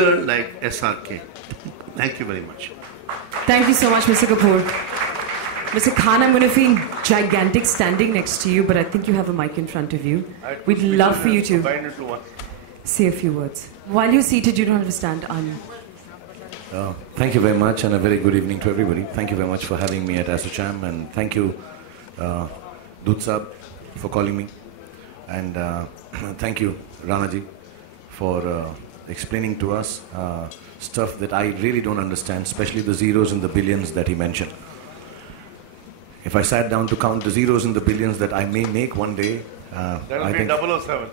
like SRK. Thank you very much. Thank you so much, Mr. Kapoor. Mr. Khan, I'm going to feel gigantic standing next to you, but I think you have a mic in front of you. We'd love for you to say a few words. While you're seated, you don't have to stand. Thank you very much, and a very good evening to everybody. Thank you very much for having me at ASSOCHAM, and thank you, Dud Sahab, for calling me. And thank you, Ranaji, for explaining to us stuff that I really don't understand, especially the zeros and the billions that he mentioned. If I sat down to count the zeros and the billions that I may make one day, that'll be 007.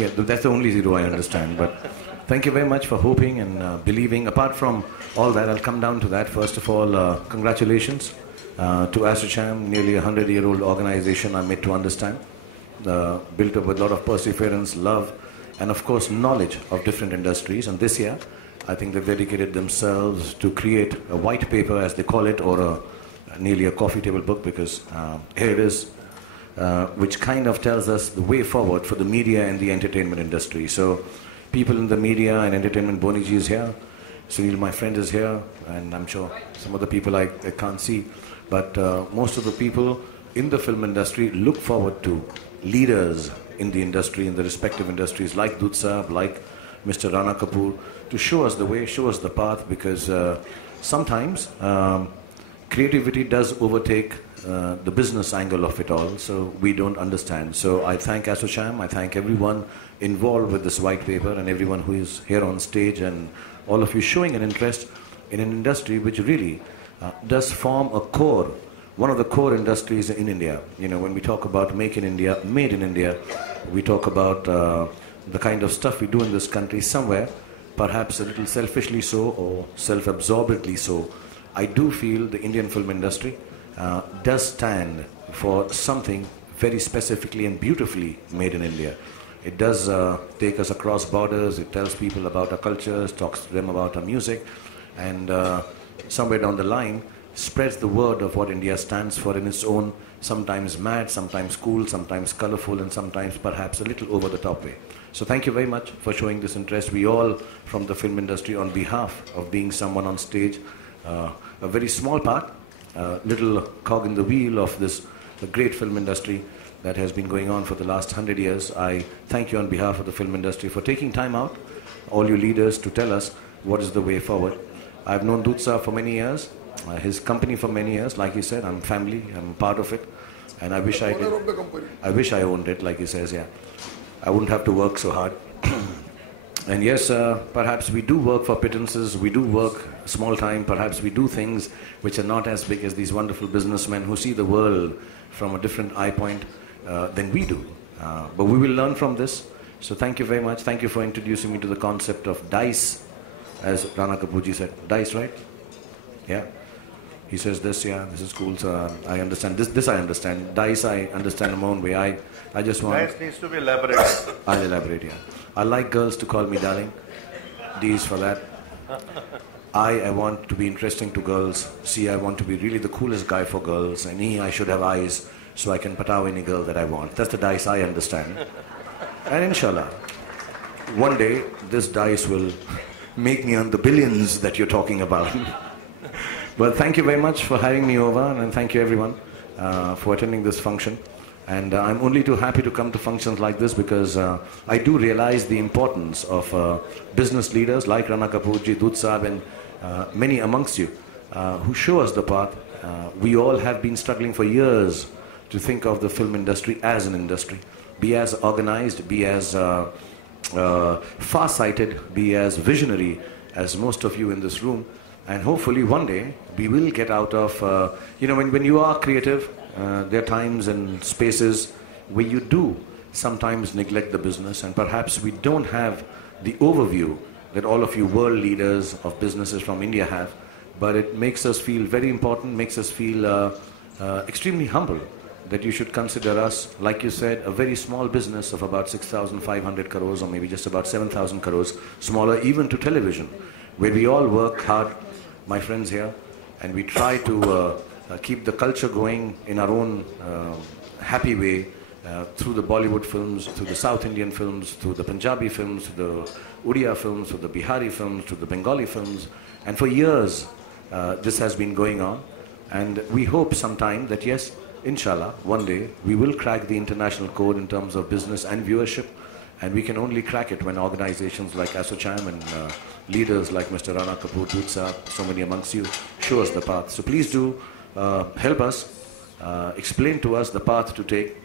Yeah, that's the only zero I understand. But thank you very much for hoping and believing. Apart from all that, I'll come down to that. First of all, congratulations to ASSOCHAM, nearly a 100-year-old organization, I'm made to understand. Built up with a lot of perseverance, love, and of course knowledge of different industries. And this year, I think they've dedicated themselves to create a white paper, as they call it, or nearly a coffee table book, because here it is, which kind of tells us the way forward for the media and the entertainment industry. So people in the media and entertainment, Boniji is here, Sunil, my friend, is here, and I'm sure some other people I can't see, but most of the people in the film industry look forward to leaders in the industry, in the respective industries, like Dud Sahab, like Mr. Rana Kapoor, to show us the way, show us the path, because sometimes creativity does overtake the business angle of it all, so we don't understand. So I thank ASSOCHAM, I thank everyone involved with this white paper, and everyone who is here on stage, and all of you showing an interest in an industry which really does form a core, one of the core industries in India. You know, when we talk about Make in India, Made in India, we talk about the kind of stuff we do in this country somewhere, perhaps a little selfishly so, or self-absorbedly so. I do feel the Indian film industry does stand for something very specifically and beautifully made in India. It does take us across borders, it tells people about our cultures, talks to them about our music, and somewhere down the line spreads the word of what India stands for in its own, sometimes mad, sometimes cool, sometimes colorful, and sometimes perhaps a little over the top way. So thank you very much for showing this interest. We all from the film industry, on behalf of being someone on stage, a very small part, little cog in the wheel of this great film industry that has been going on for the last 100 years. I thank you on behalf of the film industry for taking time out, all you leaders, to tell us what is the way forward. I've known Dud Sahab for many years, his company for many years. Like he said, I'm family, I'm part of it, and I wish I did. I wish I owned it, like he says, yeah. I wouldn't have to work so hard. And yes, perhaps we do work for pittances, we do work small time, perhaps we do things which are not as big as these wonderful businessmen who see the world from a different eye point than we do. But we will learn from this. So thank you very much. Thank you for introducing me to the concept of dice, as Rana Kapoorji said. Dice, right? Yeah. He says this, yeah, this is cool, so I understand. This I understand. Dice I understand in my own way. I just want... Dice needs to be elaborated. I'll elaborate, yeah. I like girls to call me darling. D is for that. I want to be interesting to girls. C, I want to be really the coolest guy for girls. And E, I should have eyes so I can pataw any girl that I want. That's the dice I understand. And inshallah, one day this dice will make me earn the billions that you're talking about. Well, thank you very much for having me over, and thank you everyone for attending this function. And I'm only too happy to come to functions like this, because I do realize the importance of business leaders like Rana Kapoorji, Dud Sahab, and many amongst you who show us the path. We all have been struggling for years to think of the film industry as an industry. Be as organized, be as far-sighted, be as visionary as most of you in this room. And hopefully one day we will get out of, you know, when you are creative, there are times and spaces where you do sometimes neglect the business, and perhaps we don't have the overview that all of you world leaders of businesses from India have, but it makes us feel very important, makes us feel extremely humble that you should consider us, like you said, a very small business of about 6,500 crores, or maybe just about 7,000 crores, smaller even to television, where we all work hard, my friends here, and we try to keep the culture going in our own happy way, through the Bollywood films, through the South Indian films, through the Punjabi films, through the Odia films, through the Bihari films, through the Bengali films. And for years, this has been going on. And we hope sometime that, yes, inshallah, one day, we will crack the international code in terms of business and viewership. And we can only crack it when organizations like ASSOCHAM and leaders like Mr. Rana Kapoor, Dutsa, so many amongst you, show us the path. So please do help us, explain to us the path to take,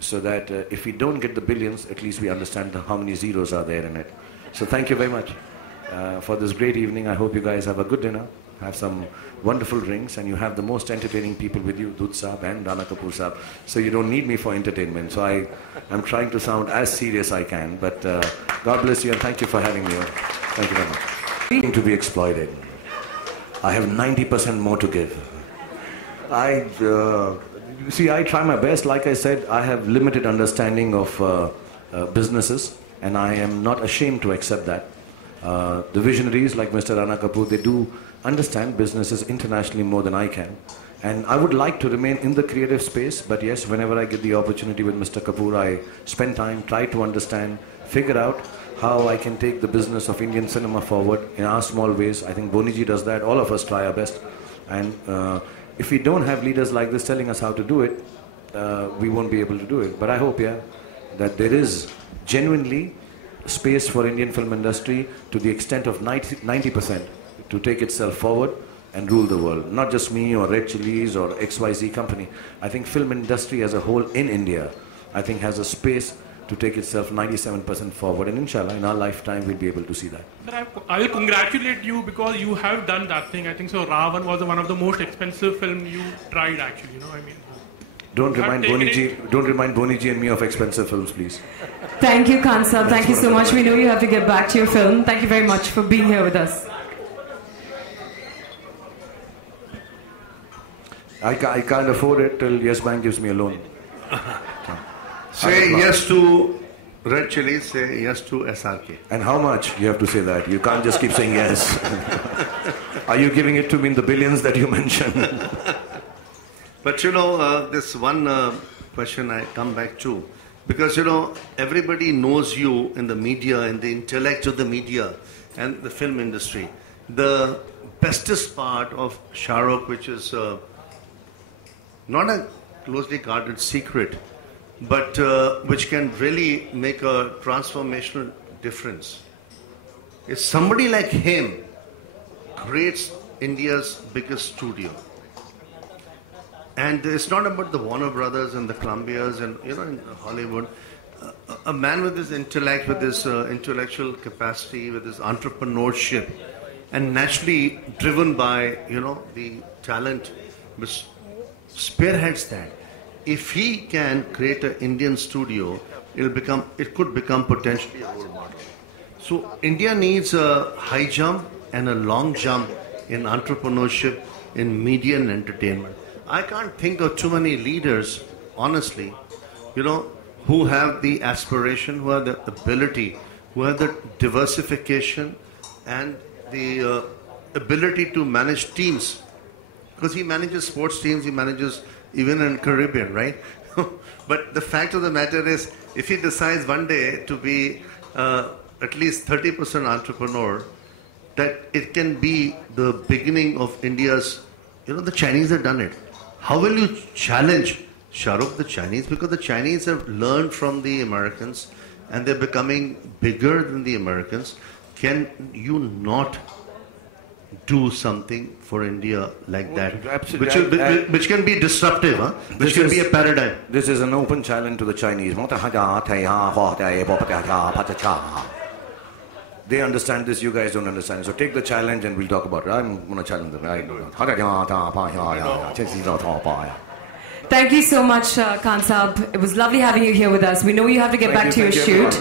so that if we don't get the billions, at least we understand how many zeros are there in it. So thank you very much for this great evening. I hope you guys have a good dinner, have some wonderful drinks, and you have the most entertaining people with you, Dut Saab and Rana Kapoor Saab. So you don't need me for entertainment. So I'm trying to sound as serious I can. But God bless you and thank you for having me here. Thank you very much. To be exploited. I have 90% more to give. See, I try my best. Like I said, I have limited understanding of businesses, and I am not ashamed to accept that. The visionaries like Mr. Rana Kapoor, they do understand businesses internationally more than I can. And I would like to remain in the creative space, but yes, whenever I get the opportunity with Mr. Kapoor, I spend time, try to understand, figure out how I can take the business of Indian cinema forward in our small ways. I think Boniji does that. All of us try our best. And if we don't have leaders like this telling us how to do it, we won't be able to do it. But I hope, yeah, that there is genuinely space for Indian film industry to the extent of 90% to take itself forward and rule the world. Not just me or Red Chilies or XYZ company. I think film industry as a whole in India, I think has a space to take itself 97% forward, and inshallah in our lifetime we'll be able to see that. Sir, I will congratulate you because you have done that thing. I think so. Ravan was one of the most expensive film you tried actually, you know, I mean. Don't remind Boniji and me of expensive films, please. Thank you, Khan Saab. Thank you so much. We know you have to get back to your film. Thank you very much for being here with us. I can't afford it till Yes Bank gives me a loan. Say yes to Red Chilies, say yes to SRK. And how much? You have to say that. You can't just keep saying yes. Are you giving it to me in the billions that you mentioned? But you know, this one question I come back to, because you know, everybody knows you in the media and the intellect of the media and the film industry. The bestest part of Shahrukh, which is not a closely guarded secret, but which can really make a transformational difference, is somebody like him creates India's biggest studio. And it's not about the Warner Brothers and the Columbias and, you know, in Hollywood. A man with his intellect, with his intellectual capacity, with his entrepreneurship, and naturally driven by, you know, the talent which spearheads that. If he can create an Indian studio, it could become potentially a role model. So India needs a high jump and a long jump in entrepreneurship, in media and entertainment. I can't think of too many leaders, honestly, you know, who have the aspiration, who have the ability, who have the diversification and the ability to manage teams. Because he manages sports teams, he manages even in Caribbean, right? But the fact of the matter is, if he decides one day to be at least 30% entrepreneur, that it can be the beginning of India's, you know, the Chinese have done it. How will you challenge Shahrukh, the Chinese? Because the Chinese have learned from the Americans and they're becoming bigger than the Americans. Can you not do something for India like that? Absolutely. Which can be disruptive, huh? Which can be a paradigm. This is an open challenge to the Chinese. They understand this, you guys don't understand it. So take the challenge and we'll talk about it. I'm going to challenge them. Thank you so much, Khan Saab. It was lovely having you here with us. We know you have to get back to your shoot.